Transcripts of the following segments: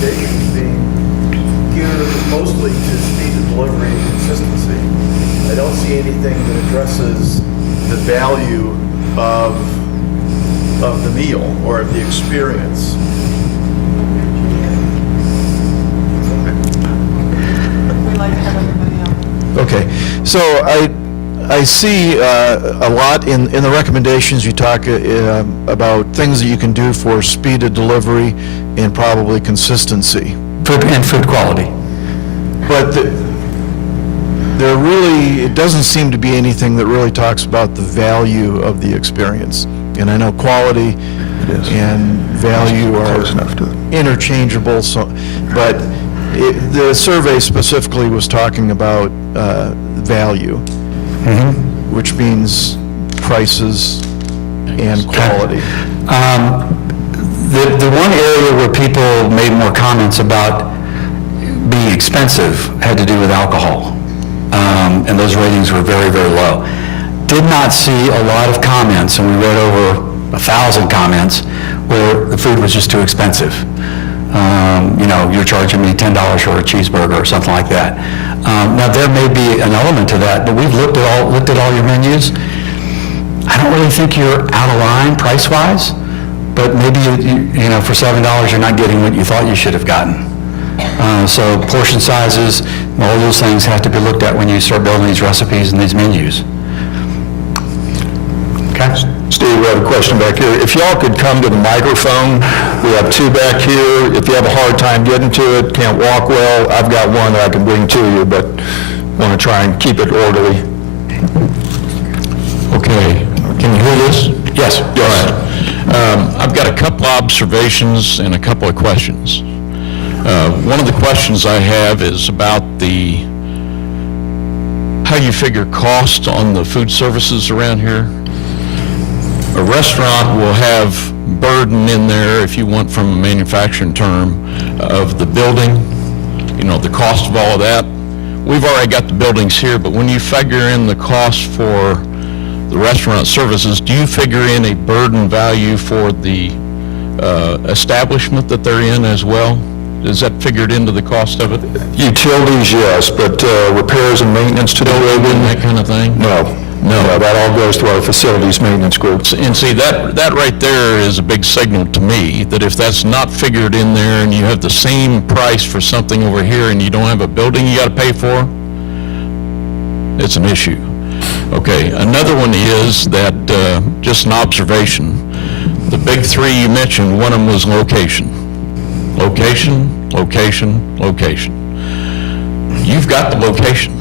recommendations being geared mostly to speed of delivery and consistency. I don't see anything that addresses the value of the meal or of the experience. We'd like to have everybody else. Okay, so I see a lot in the recommendations. You talk about things that you can do for speed of delivery and probably consistency. Food quality. But there really, it doesn't seem to be anything that really talks about the value of the experience. And I know quality and value are Close enough to it. interchangeable, so, but the survey specifically was talking about value, which means prices and quality. The one area where people made more comments about being expensive had to do with alcohol. And those ratings were very, very low. Did not see a lot of comments, and we read over 1,000 comments, where the food was just too expensive. You're charging me $10 for a cheeseburger or something like that. Now, there may be an element to that, but we've looked at all your menus. I don't really think you're out of line price-wise, but maybe, for $7, you're not getting what you thought you should have gotten. So portion sizes, all those things have to be looked at when you start building these recipes and these menus. Okay? Steve, we have a question back here. If y'all could come to the microphone, we have two back here. If you have a hard time getting to it, can't walk well, I've got one that I can bring to you, but want to try and keep it orderly. Okay, can you hear this? Yes. All right. I've got a couple observations and a couple of questions. One of the questions I have is about how you figure cost on the food services around here. A restaurant will have burden in there, if you want from a manufacturing term, of the building, the cost of all of that. We've already got the buildings here, but when you figure in the cost for the restaurant services, do you figure in a burden value for the establishment that they're in as well? Is that figured into the cost of it? Utilities, yes, but repairs and maintenance to the building? That kind of thing? No, that all goes to our facilities maintenance group. And see, that right there is a big signal to me, that if that's not figured in there and you have the same price for something over here and you don't have a building you got to pay for, it's an issue. Okay, another one is that, just an observation, the big three you mentioned, one of them was location. Location, location, location. You've got the location.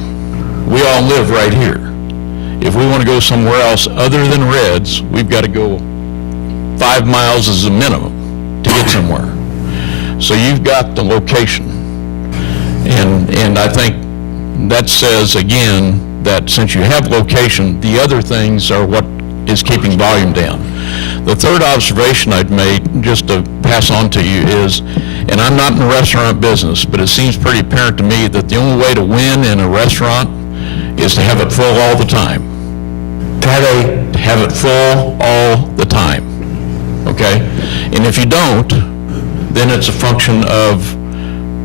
We all live right here. If we want to go somewhere else other than Red's, we've got to go 5 miles as a minimum to get somewhere. So you've got the location. And I think that says, again, that since you have location, the other things are what is keeping volume down. The third observation I'd made, just to pass on to you, is, and I'm not in the restaurant business, but it seems pretty apparent to me that the only way to win in a restaurant is to have it full all the time. To have it full all the time, okay? And if you don't, then it's a function of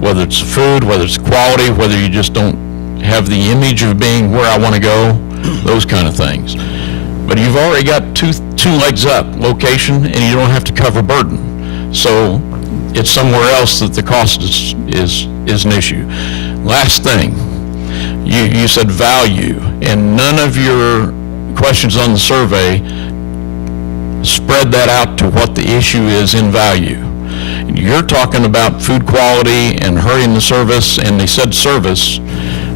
whether it's food, whether it's quality, whether you just don't have the image of being where I want to go, those kind of things. But you've already got two legs up, location, and you don't have to cover burden. So it's somewhere else that the cost is an issue. Last thing, you said value, and none of your questions on the survey spread that out to what the issue is in value. You're talking about food quality and hurrying the service, and they said service,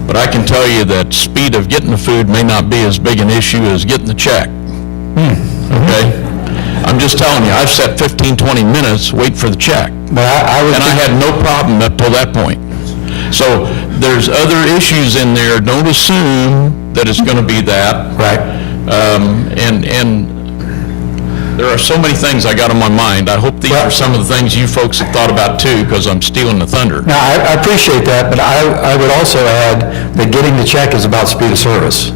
but I can tell you that speed of getting the food may not be as big an issue as getting the check. Okay? I'm just telling you, I've sat 15, 20 minutes waiting for the check. And I had no problem up till that point. So there's other issues in there. Don't assume that it's going to be that. Right. And there are so many things I got on my mind. I hope these are some of the things you folks have thought about too, because I'm stealing the thunder. Now, I appreciate that, but I would also add that getting the check is about speed of service.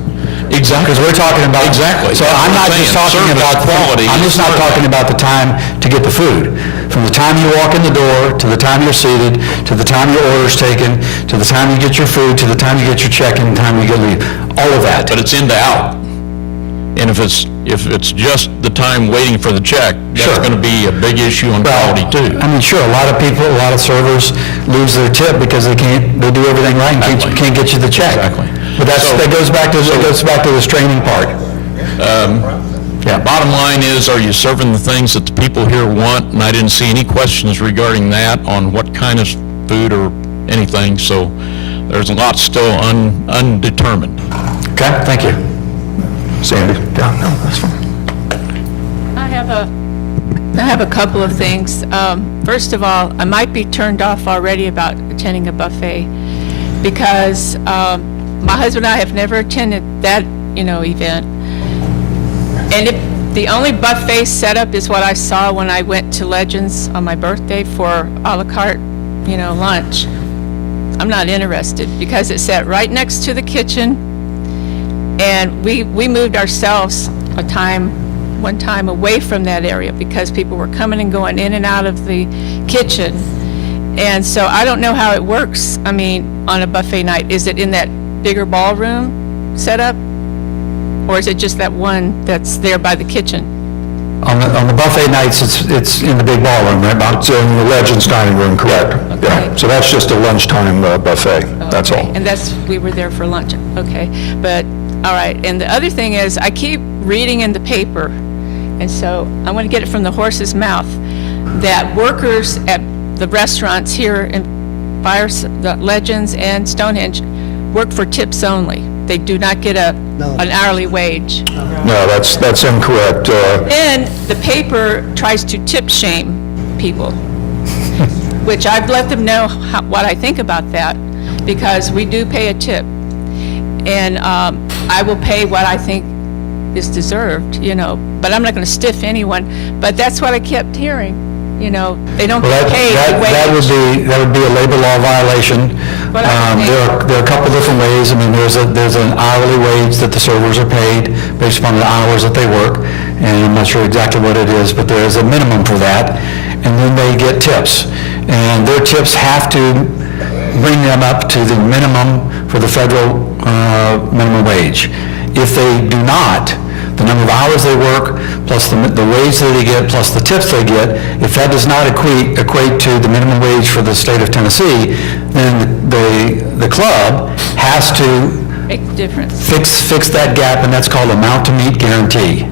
Exactly. Because we're talking about... Exactly. So That's I'm what not I'm just saying. talking Service about... quality I'm is just not part of talking that. about the time to get the food. From the time you walk in the door, to the time you're seated, to the time your order's taken, to the time you get your food, to the time you get your check, and the time you get leave. All of that. But it's in to out. And if it's just the time waiting for the check, that's Sure. going to be a big issue on quality too. I mean, sure, a lot of people, a lot of servers lose their tip because they do everything right and Exactly. can't get you the check. Exactly. But that goes back to this training part. Bottom line is, are you serving the things that the people here want? And I didn't see any questions regarding that on what kind of food or anything, so there's a lot still undetermined. Okay, thank you. Sandy? Yeah, no, that's fine. I have a couple of things. First of all, I might be turned off already about attending a buffet because my husband and I have never attended that, event. And the only buffet setup is what I saw when I went to Legends on my birthday for a la carte, lunch. I'm not interested because it sat right next to the kitchen. And we moved ourselves one time away from that area because people were coming and going in and out of the kitchen. And so I don't know how it works, on a buffet night. Is it in that bigger ballroom setup? Or is it just that one that's there by the kitchen? On the buffet nights, it's in the big ballroom, right, Bob? It's in the Legends Dining Room, correct? Yeah, Okay. so that's just a lunchtime buffet, that's all. Okay, and we were there for lunch, okay. But, all right, and the other thing is, I keep reading in the paper, and so I want to get it from the horse's mouth, that workers at the restaurants here in the Legends and Stonehenge work for tips only. They do not get an hourly wage. No, that's incorrect. And the paper tries to tip shame people, which I've let them know what I think about that, because we do pay a tip. And I will pay what I think is deserved, but I'm not going to stiff anyone. But that's what I kept hearing, they don't Well, get paid the wage. that would be a labor law violation. But I think- There are a couple different ways. There's an hourly wage that the servers are paid based upon the hours that they work, and I'm not sure exactly what it is, but there is a minimum for that, and then they get tips. And their tips have to bring them up to the minimum for the federal minimum wage. If they do not, the number of hours they work, plus the wage that they get, plus the tips they get, if that does not equate to the minimum wage for the state of Tennessee, then the club has to Make a difference. fix that gap, and that's called amount to meet guarantee.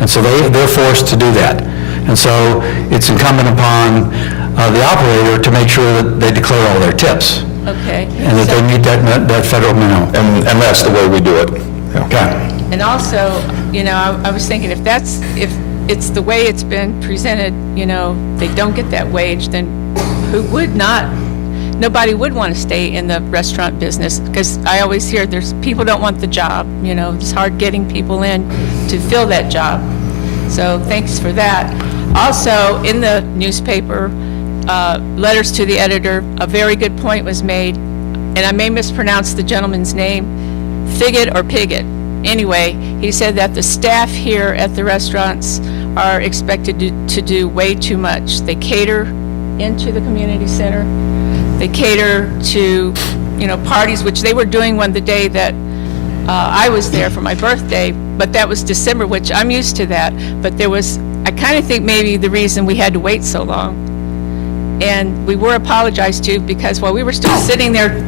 And so they're forced to do that. And so it's incumbent upon the operator to make sure that they declare all their tips, Okay. and that they meet that federal minimum. And that's the way we do it. Yeah. Okay. And also, I was thinking, if it's the way it's been presented, they don't get that wage, then nobody would want to stay in the restaurant business, because I always hear people don't want the job, it's hard getting people in to fill that job. So thanks for that. Also, in the newspaper, letters to the editor, a very good point was made, and I may mispronounce the gentleman's name, Figgett or Piggott. Anyway, he said that the staff here at the restaurants are expected to do way too much. They cater into the community center. They cater to, parties, which they were doing the day that I was there for my birthday, but that was December, which I'm used to that. But I kind of think maybe the reason we had to wait so long, and we were apologized to, because while we were still sitting there,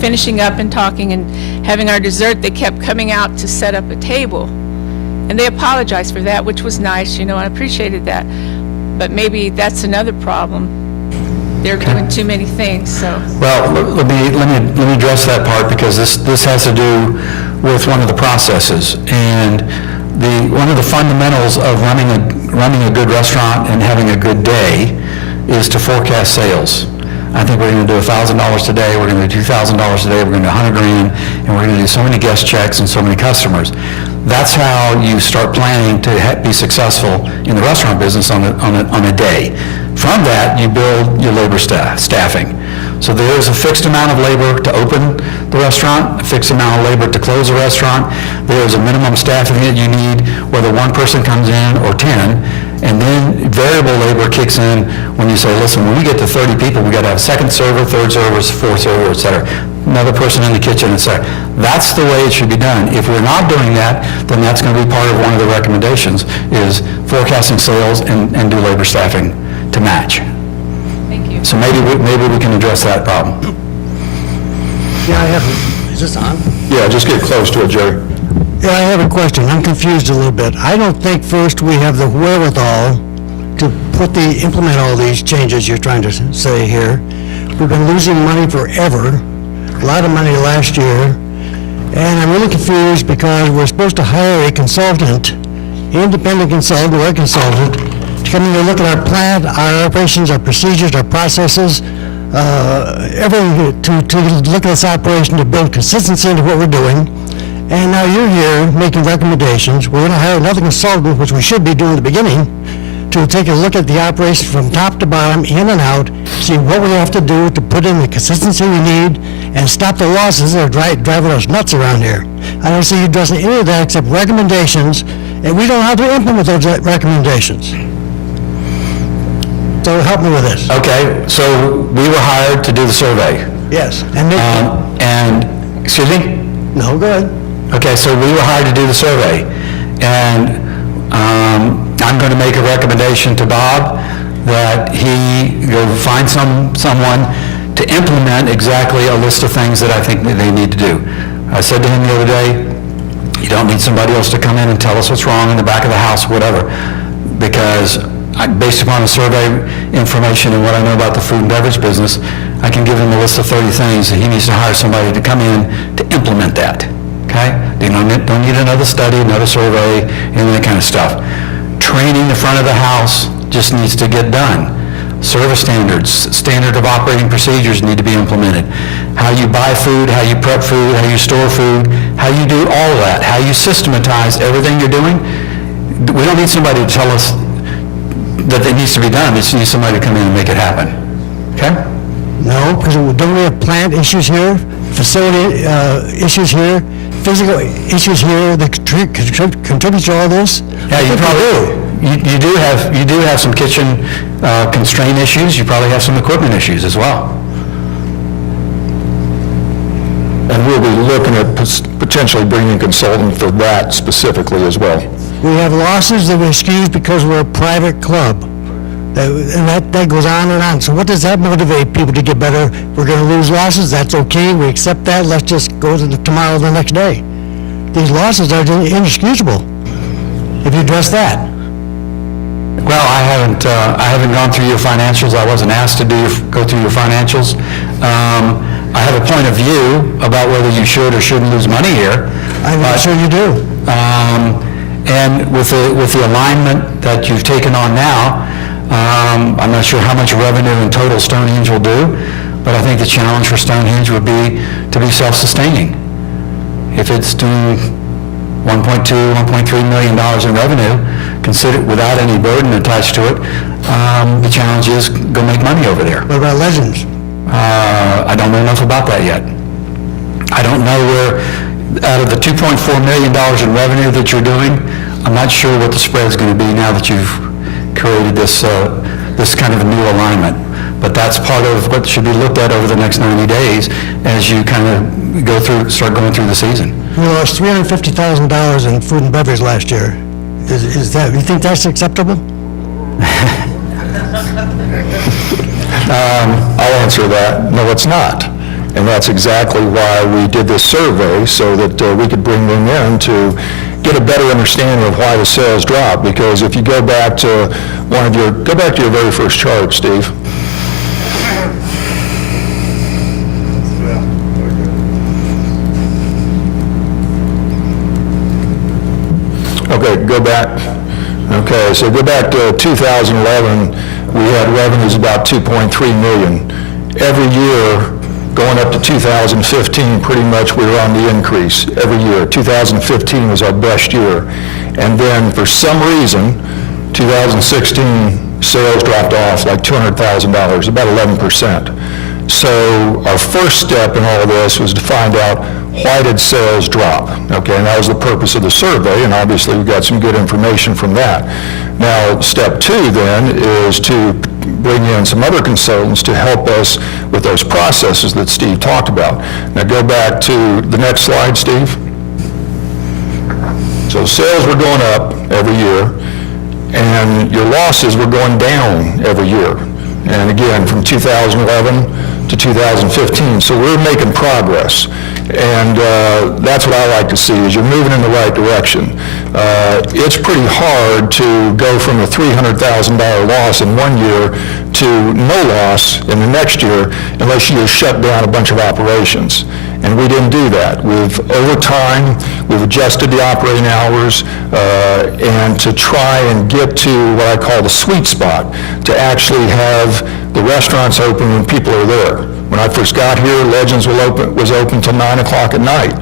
finishing up and talking and having our dessert, they kept coming out to set up a table. And they apologized for that, which was nice, I appreciated that. But maybe that's another problem. They're doing too many things, so. Well, let me address that part, because this has to do with one of the processes. And one of the fundamentals of running a good restaurant and having a good day is to forecast sales. I think we're going to do $1,000 today, we're going to do $2,000 today, we're going to do $100,000, and we're going to do so many guest checks and so many customers. That's how you start planning to be successful in the restaurant business on a day. From that, you build your labor staffing. So there is a fixed amount of labor to open the restaurant, a fixed amount of labor to close the restaurant. There is a minimum staffing that you need, whether one person comes in or 10. And then variable labor kicks in when you say, listen, when we get to 30 people, we got to have a second server, third server, fourth server, et cetera. Another person in the kitchen, et cetera. That's the way it should be done. If we're not doing that, then that's going to be part of one of the recommendations, is forecasting sales and do labor staffing to match. Thank you. So maybe we can address that problem. Yeah, I have, is this on? Yeah, just get close to it, Jerry. Yeah, I have a question. I'm confused a little bit. I don't think first we have the wherewithal to implement all these changes you're trying to say here. We've been losing money forever, a lot of money last year, and I'm really confused because we're supposed to hire a consultant, independent consultant or a consultant, to come in and look at our plant, our operations, our procedures, our processes, everything to look at this operation to build consistency into what we're doing. And now you're here making recommendations. We're going to hire another consultant, which we should be doing at the beginning, to take a look at the operation from top to bottom, in and out, see what we have to do to put in the consistency we need and stop the losses that are driving us nuts around here. I don't see you doing any of that except recommendations, and we don't know how to implement those recommendations. So help me with this. Okay, so we were hired to do the survey. Yes. And Excuse me? no, go ahead. Okay, so we were hired to do the survey, and I'm going to make a recommendation to Bob that he go find someone to implement exactly a list of things that I think that they need to do. I said to him the other day, you don't need somebody else to come in and tell us what's wrong in the back of the house, whatever, because based upon the survey information and what I know about the food and beverage business, I can give him a list of 30 things that he needs to hire somebody to come in to implement that, okay? They don't need another study, another survey, any of that kind of stuff. Training the front of the house just needs to get done. Service standards, standard of operating procedures need to be implemented. How you buy food, how you prep food, how you store food, how you do all of that, how you systematize everything you're doing. We don't need somebody to tell us that it needs to be done. We just need somebody to come in and make it happen. Okay? No, because don't we have plant issues here, facility issues here, physical issues here that contribute to all this? Yeah, you probably you do have some kitchen constraint issues. You probably have some equipment issues as well. And we'll be looking at potentially bringing a consultant for that specifically as well. We have losses that we excuse because we're a private club. And that goes on and on. So what does that motivate people to get better? We're going to lose losses, that's okay, we accept that, let's just go to tomorrow the next day. These losses are inexcusable. Have you addressed that? Well, I haven't gone through your financials. I wasn't asked to go through your financials. I have a point of view about whether you should or shouldn't lose money here. I'm not sure you do. And with the alignment that you've taken on now, I'm not sure how much revenue in total Stonehenge will do, but I think the challenge for Stonehenge would be to be self-sustaining. If it's doing $1.2, $1.3 million in revenue, consider without any burden attached to it, the challenge is go make money over there. What about Legends? I don't know enough about that yet. I don't know where, out of the $2.4 million in revenue that you're doing, I'm not sure what the spread's going to be now that you've created this kind of a new alignment. But that's part of what should be looked at over the next 90 days as you kind of start going through the season. We lost $350,000 in food and beverage last year. Is that, you think that's acceptable? I'll answer that. No, it's not. And that's exactly why we did this survey, so that we could bring them in to get a better understanding of why the sales dropped. Because if you go back to your very first chart, Steve. Okay, go back. Okay, so go back to 2011, we had revenues about 2.3 million. Every year, going up to 2015, pretty much we were on the increase every year. 2015 was our best year. And then for some reason, 2016 sales dropped off like $200,000, about 11%. So our first step in all of this was to find out, why did sales drop? Okay, and that was the purpose of the survey, and obviously we got some good information from that. Now, step two then is to bring in some other consultants to help us with those processes that Steve talked about. Now go back to the next slide, Steve. So sales were going up every year, and your losses were going down every year. And again, from 2011 to 2015. So we're making progress. And that's what I like to see, is you're moving in the right direction. It's pretty hard to go from a $300,000 loss in one year to no loss in the next year unless you shut down a bunch of operations. And we didn't do that. Over time, we've adjusted the operating hours and to try and get to what I call the sweet spot, to actually have the restaurants open when people are there. When I first got here, Legends was open till 9 o'clock at night.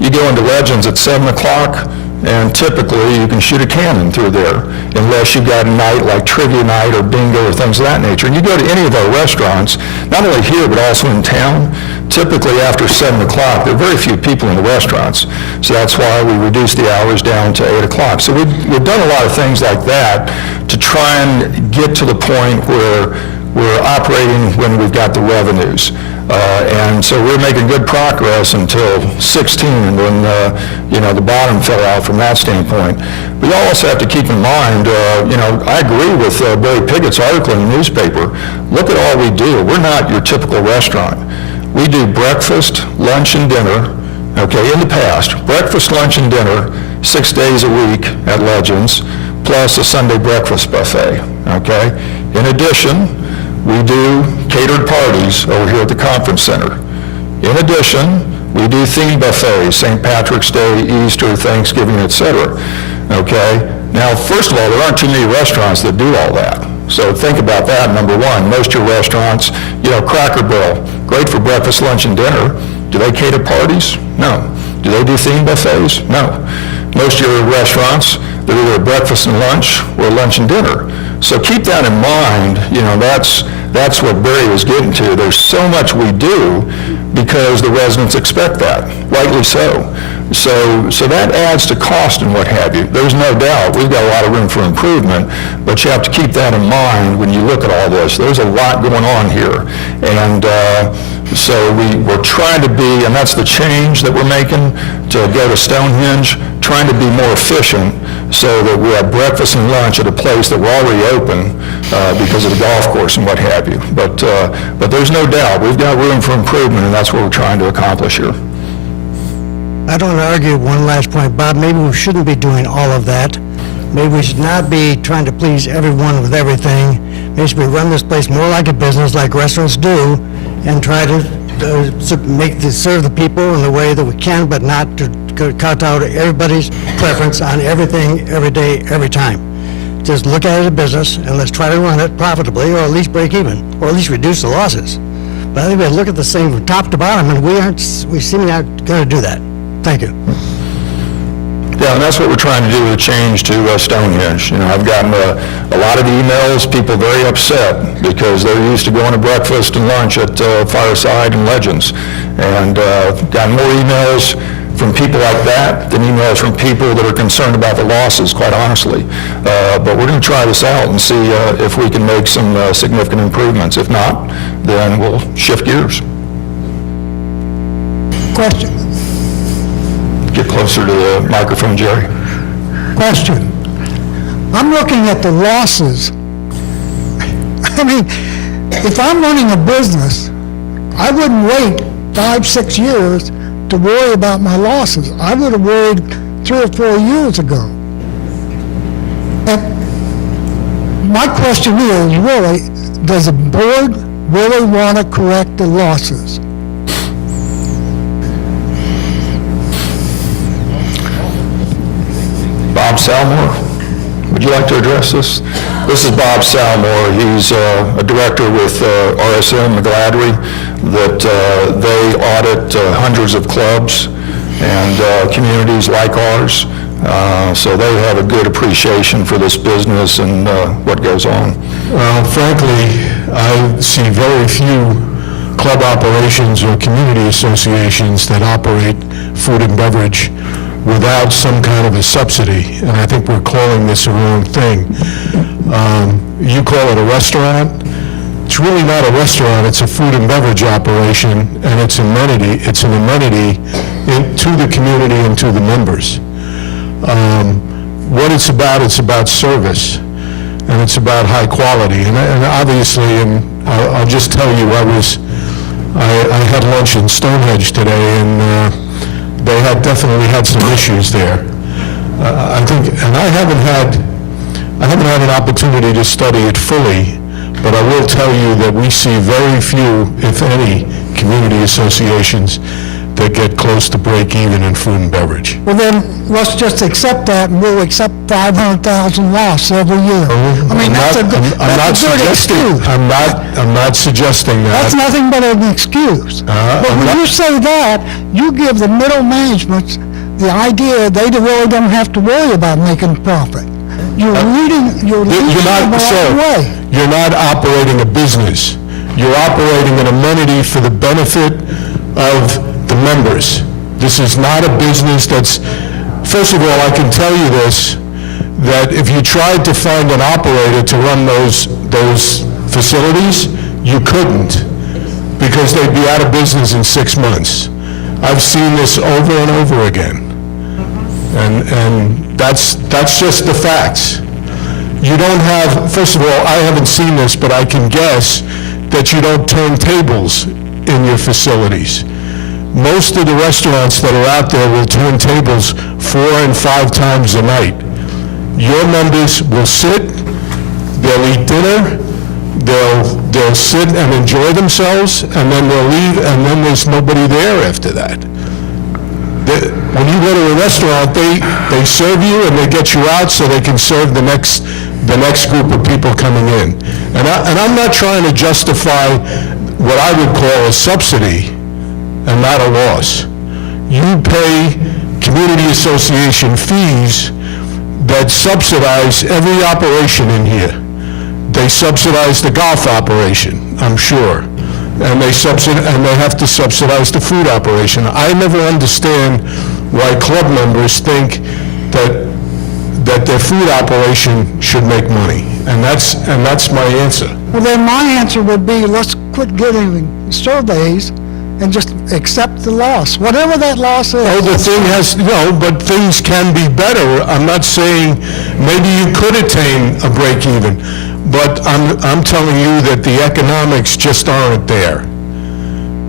You go into Legends at 7 o'clock, and typically you can shoot a cannon through there, unless you've got a night like trivia night or bingo or things of that nature. And you go to any of our restaurants, not only here but also in town, typically after 7 o'clock, there are very few people in the restaurants. So that's why we reduced the hours down to 8 o'clock. So we've done a lot of things like that to try and get to the point where we're operating when we've got the revenues. And so we're making good progress until 16, and then, the bottom fell out from that standpoint. But you also have to keep in mind, I agree with Barry Piggott's article in the newspaper. Look at all we do. We're not your typical restaurant. We do breakfast, lunch, and dinner, okay, in the past. Breakfast, lunch, and dinner, 6 days a week at Legends, plus a Sunday breakfast buffet, okay? In addition, we do catered parties over here at the conference center. In addition, we do themed buffets, St. Patrick's Day, Easter, Thanksgiving, etc. Okay? Now, first of all, there aren't too many restaurants that do all that. So think about that, number one. Most of your restaurants, Cracker Barrel, great for breakfast, lunch, and dinner. Do they cater parties? No. Do they do themed buffets? No. Most of your restaurants, they're either breakfast and lunch or lunch and dinner. So keep that in mind. That's what Barry was getting to. There's so much we do because the residents expect that, rightly so. So that adds to cost and what have you. There's no doubt we've got a lot of room for improvement, but you have to keep that in mind when you look at all this. There's a lot going on here. And so we're trying to be, and that's the change that we're making, to go to Stonehenge, trying to be more efficient so that we have breakfast and lunch at a place that we're already open because of the golf course and what have you. But there's no doubt we've got room for improvement, and that's what we're trying to accomplish here. I don't argue one last point, Bob. Maybe we shouldn't be doing all of that. Maybe we should not be trying to please everyone with everything. Maybe we should run this place more like a business, like restaurants do, and try to serve the people in the way that we can, but not to cut out everybody's preference on everything, every day, every time. Just look at it as a business, and let's try to run it profitably, or at least break even, or at least reduce the losses. But I think we look at this thing from top to bottom, and we seem not going to do that. Thank you. Yeah, and that's what we're trying to do with the change to Stonehenge. I've gotten a lot of emails, people very upset because they're used to going to breakfast and lunch at Fireside and Legends. And gotten more emails from people like that than emails from people that are concerned about the losses, quite honestly. But we're going to try this out and see if we can make some significant improvements. If not, then we'll shift gears. Question. Get closer to the microphone, Jerry. Question. I'm looking at the losses. I mean, if I'm running a business, I wouldn't wait 5-6 years to worry about my losses. I would have worried 3 or 4 years ago. And my question is, really, does the board really want to correct the losses? Bob Salmore, would you like to address this? This is Bob Salmore. He's a director with RSM McGladrey, that they audit hundreds of clubs and communities like ours So they have a good appreciation for this business and what goes on. Frankly, I see very few club operations or community associations that operate food and beverage without some kind of a subsidy, and I think we're calling this a wrong thing. You call it a restaurant. It's really not a restaurant, it's a food and beverage operation, and it's an amenity to the community and to the members. What it's about service, and it's about high quality. And obviously, and I'll just tell you, I had lunch in Stonehenge today, and they definitely had some issues there. I think, and I haven't had an opportunity to study it fully, but I will tell you that we see very few, if any, community associations that get close to break even in food and beverage. Well, then, let's just accept that, and we'll accept 500,000 loss every year. I mean, that's a good excuse. I'm not suggesting that. That's nothing but an excuse. But when you say that, you give the middle management the idea they really don't have to worry about making a profit. You're leading them the wrong way. You're not operating a business. You're operating an amenity for the benefit of the members. This is not a business that's, first of all, I can tell you this, that if you tried to find an operator to run those facilities, you couldn't, because they'd be out of business in 6 months. I've seen this over and over again. And that's just the facts. You don't have, first of all, I haven't seen this, but I can guess that you don't turn tables in your facilities. Most of the restaurants that are out there will turn tables 4 and 5 times a night. Your members will sit, they'll eat dinner, they'll sit and enjoy themselves, and then they'll leave, and then there's nobody there after that. When you go to a restaurant, they serve you and they get you out so they can serve the next group of people coming in. And I'm not trying to justify what I would call a subsidy and not a loss. You pay community association fees that subsidize every operation in here. They subsidize the golf operation, I'm sure, and they have to subsidize the food operation. I never understand why club members think that their food operation should make money, and that's my answer. Well, then my answer would be, let's quit getting surveys and just accept the loss, whatever that loss is. Oh, the thing has, but things can be better. I'm not saying maybe you could attain a break even, but I'm telling you that the economics just aren't there.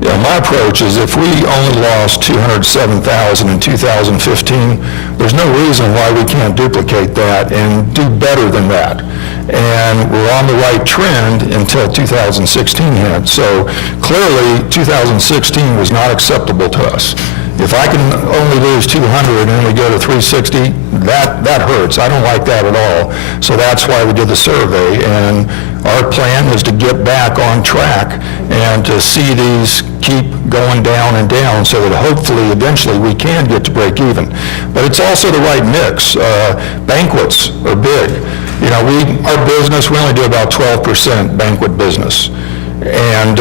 Yeah, my approach is if we only lost $207,000 in 2015, there's no reason why we can't duplicate that and do better than that. And we're on the right trend until 2016 hit. So clearly, 2016 was not acceptable to us. If I can only lose 200 and we go to 360, that hurts. I don't like that at all. So that's why we did the survey. And our plan is to get back on track and to see these keep going down and down so that hopefully eventually we can get to break even. But it's also the right mix. Banquets are big. Our business, we only do about 12% banquet business. And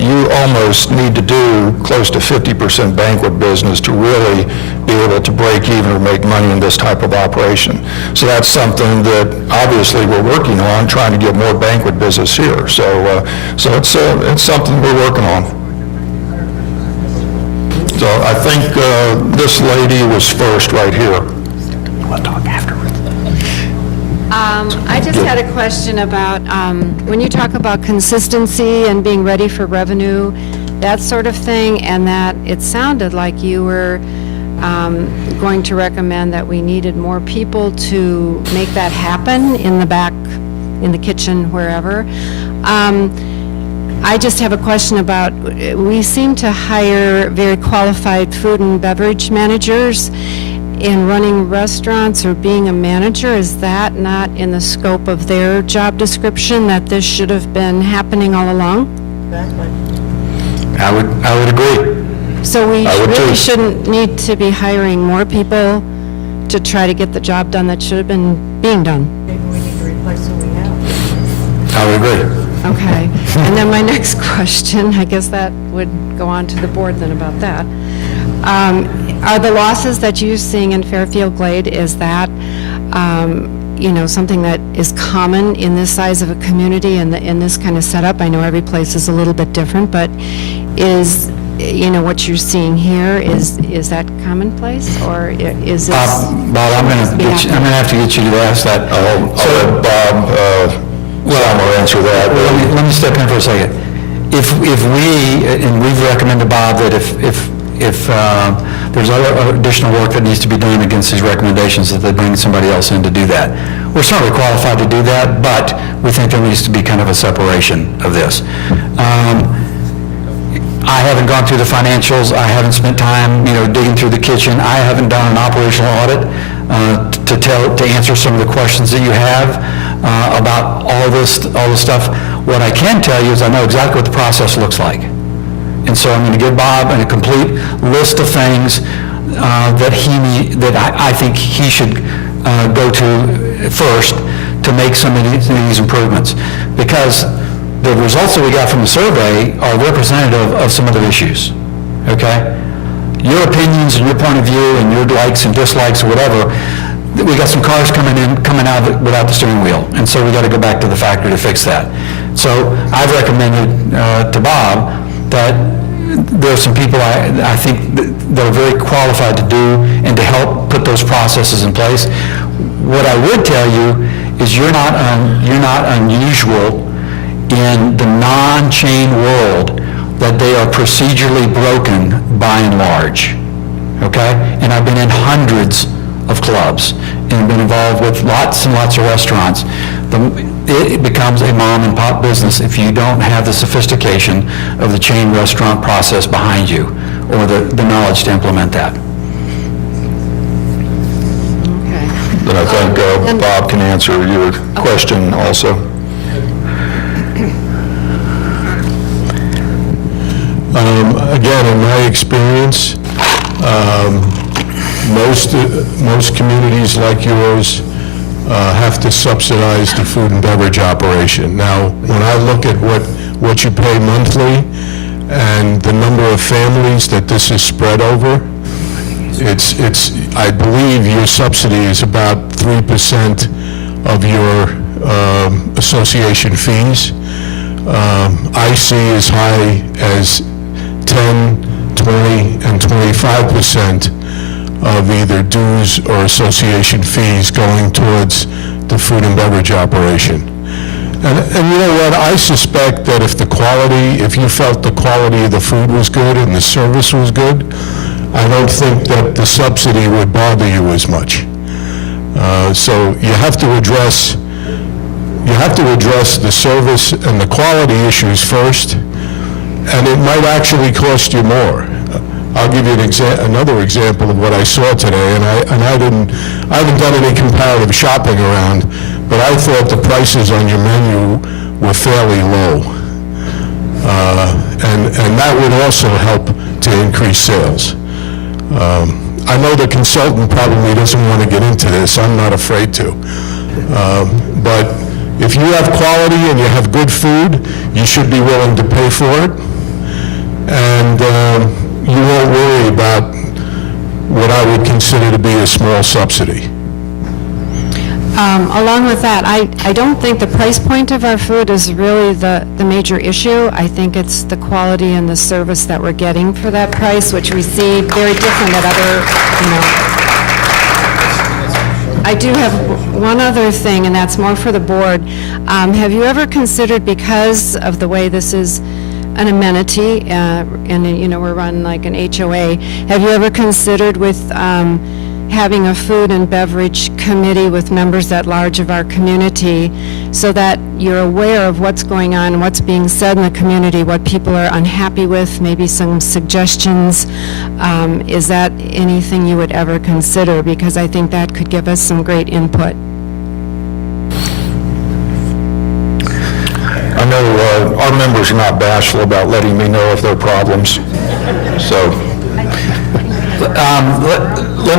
you almost need to do close to 50% banquet business to really be able to break even or make money in this type of operation. So that's something that obviously we're working on, trying to get more banquet business here. So it's something we're working on. So I think this lady was first right here. We'll talk afterwards. I just had a question about, when you talk about consistency and being ready for revenue, that sort of thing, and that it sounded like you were going to recommend that we needed more people to make that happen in the back, in the kitchen, wherever. I just have a question about, we seem to hire very qualified food and beverage managers in running restaurants or being a manager. Is that not in the scope of their job description, that this should have been happening all along? I would agree. So we I would really too. shouldn't need to be hiring more people to try to get the job done that should have been being done. I would agree. Okay. And then my next question, I guess that would go on to the board then about that. Are the losses that you're seeing in Fairfield Glade, is that, something that is common in this size of a community and in this kind of setup? I know every place is a little bit different, but is, what you're seeing here, is that commonplace, or is this? Bob, I'm going to have to get you to ask that. I'll let Bob Salmer answer that. Let me step in for a second. If we, and we've recommended, Bob, that if there's other additional work that needs to be done against these recommendations, that they bring somebody else in to do that. We're certainly qualified to do that, but we think there needs to be kind of a separation of this. I haven't gone through the financials. I haven't spent time, digging through the kitchen. I haven't done an operational audit to answer some of the questions that you have about all this stuff. What I can tell you is I know exactly what the process looks like. And so I'm going to give Bob a complete list of things that I think he should go to first to make some of these improvements. Because the results that we got from the survey are representative of some other issues, okay? Your opinions and your point of view and your likes and dislikes or whatever, we got some cars coming out without the steering wheel, and so we got to go back to the factory to fix that. So I've recommended to Bob that there are some people I think that are very qualified to do and to help put those processes in place. What I would tell you is you're not unusual in the non-chain world, that they are procedurally broken by and large, okay? And I've been in hundreds of clubs and been involved with lots and lots of restaurants. It becomes a mom and pop business if you don't have the sophistication of the chain restaurant process behind you, or the knowledge to implement that. Okay. Then I think Bob can answer your question also. Again, in my experience, most communities like yours have to subsidize the food and beverage operation. Now, when I look at what you pay monthly and the number of families that this is spread over, I believe your subsidy is about 3% of your association fees. I see as high as 10, 20, and 25% of either dues or association fees going towards the food and beverage operation. And you know what, I suspect that if you felt the quality of the food was good and the service was good, I don't think that the subsidy would bother you as much. So you have to address the service and the quality issues first, and it might actually cost you more. I'll give you another example of what I saw today, and I haven't done any comparative shopping around, but I thought the prices on your menu were fairly low. And that would also help to increase sales. I know the consultant probably doesn't want to get into this. I'm not afraid to. But if you have quality and you have good food, you should be willing to pay for it. And you won't worry about what I would consider to be a small subsidy. Along with that, I don't think the price point of our food is really the major issue. I think it's the quality and the service that we're getting for that price, which we see very different at other, I do have one other thing, and that's more for the board. Have you ever considered, because of the way this is an amenity, and we're run like an HOA, have you ever considered with having a food and beverage committee with members at large of our community, so that you're aware of what's going on, what's being said in the community, what people are unhappy with, maybe some suggestions? Is that anything you would ever consider? Because I think that could give us some great input. I know our members are not bashful about letting me know of their problems, so. Let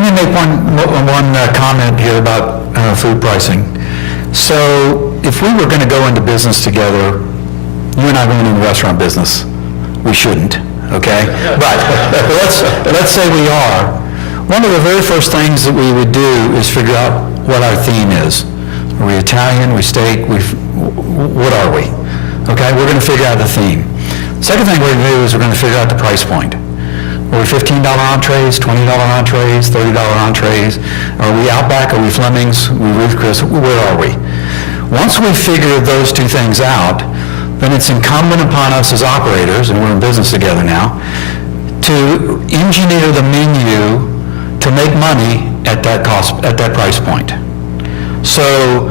me make one comment here about food pricing. So if we were going to go into business together, you and I going into the restaurant business, we shouldn't, okay? But let's say we are. One of the very first things that we would do is figure out what our theme is. Are we Italian, we steak, what are we? Okay, we're going to figure out the theme. Second thing we're going to do is we're going to figure out the price point. Are we $15 entrees, $20 entrees, $30 entrees? Are we Outback, are we Fleming's, are we Ruth Chris, where are we? Once we figure those two things out, then it's incumbent upon us as operators, and we're in business together now, to engineer the menu to make money at that cost, at that price point. So